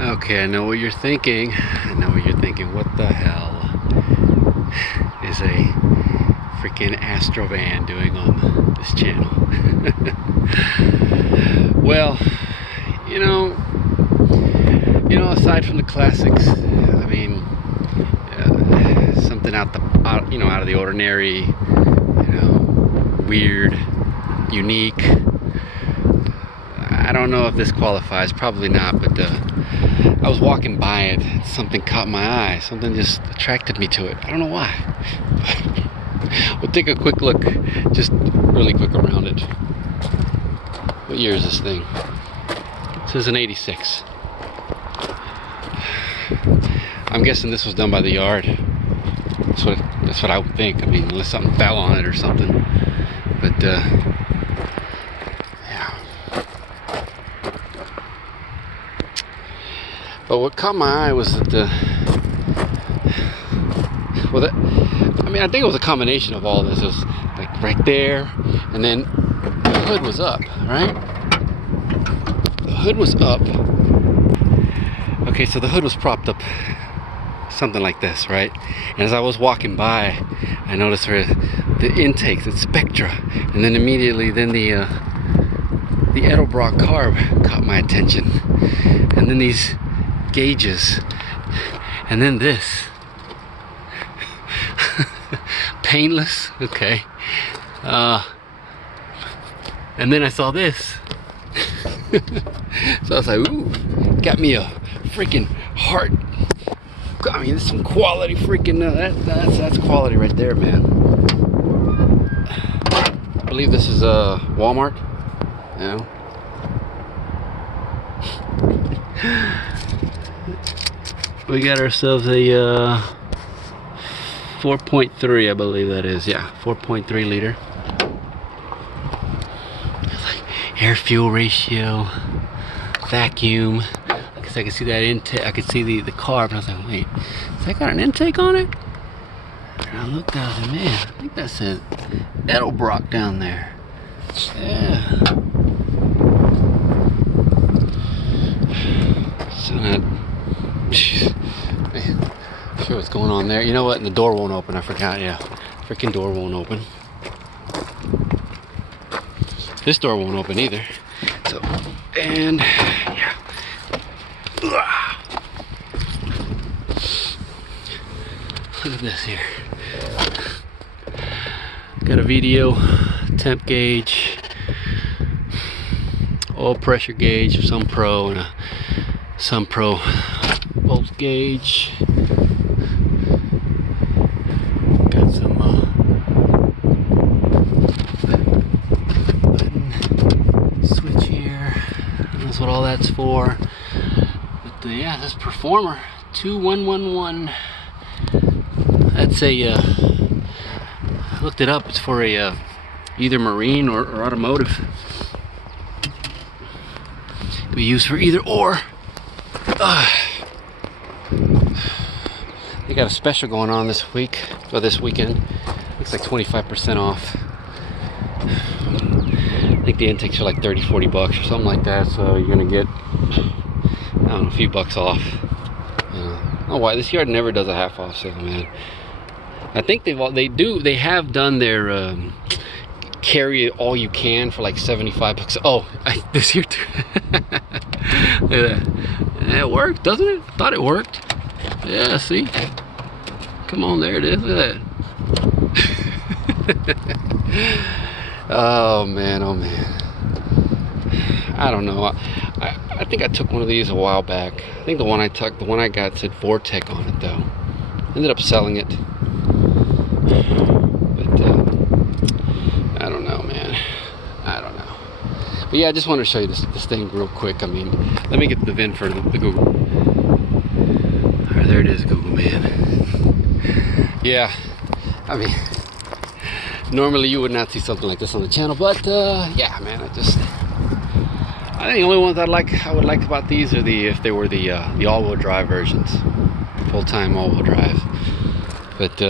Okay, I know what you're thinking. I know what you're thinking. What the hell is a freaking Astro van doing on this channel? Well, aside from the classics, I mean, something out of the ordinary, weird, unique. I don't know if this qualifies, probably not, but I was walking by it, something caught my eye, something just attracted me to it. I don't know why. We'll take a quick look, just really quick around it. What year is this thing? This is an 86. I'm guessing this was done by the yard. That's what I would think. I mean, unless something fell on it or something. But yeah. But what caught my eye was that I think it was a combination of all this. It was like right there, and then the hood was up, right? The hood was up. Okay, so the hood was propped up, something like this, right? And as I was walking by, I noticed the intakes, the Spectra, and then immediately, the Edelbrock carb caught my attention, and then these gauges, and then this. Painless, okay. And then I saw this. So I was like, ooh, got me a freaking heart. I mean, this is some quality freaking, that's quality right there, man. I believe this is Walmart, We got ourselves a 4.3, I believe that is. Yeah, 4.3 liter. Air fuel ratio, vacuum. Because I could see that intake. I could see the carb, and I was like, wait, has that got an intake on it? And I looked out and man, I think that says Edelbrock down there. Yeah. So that. Man, sure what's going on there. You know what? And the door won't open. I forgot. Yeah, freaking door won't open. This door won't open either. So, and yeah. Look at this here. Got a VDO temp gauge, oil pressure gauge, some pro, and some pro volts gauge. Got some button switch here. That's what all that's for. But yeah, this Performer 2111. That's a. I looked it up. It's for a either marine or automotive. Can be used for either or. They got a special going on this week, or this weekend. Looks like 25% off. I think the intakes are like 30-40 bucks or something like that, so you're gonna get, I don't know, a few bucks off. Oh, why this yard never does a half off sale, man. I think they have done their carry it all you can for like 75 bucks. Oh, this here too. Look at that. It worked, doesn't it? I thought it worked. Yeah, see? Come on, there it is. Look at that. Oh man, oh man. I don't know. I think I took one of these a while back. I think the one I got said Vortec on it though. Ended up selling it. But I don't know, man. I don't know. But yeah, I just wanted to show you this thing real quick. I mean, let me get the VIN for the Google. Alright, there it is, Google, man. Yeah, I mean, normally you would not see something like this on the channel, but yeah, man, I think the only ones I would like about these are if they were the all-wheel drive versions, full-time all-wheel drive. But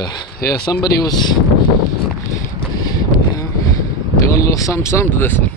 yeah, somebody was doing a little something to this one.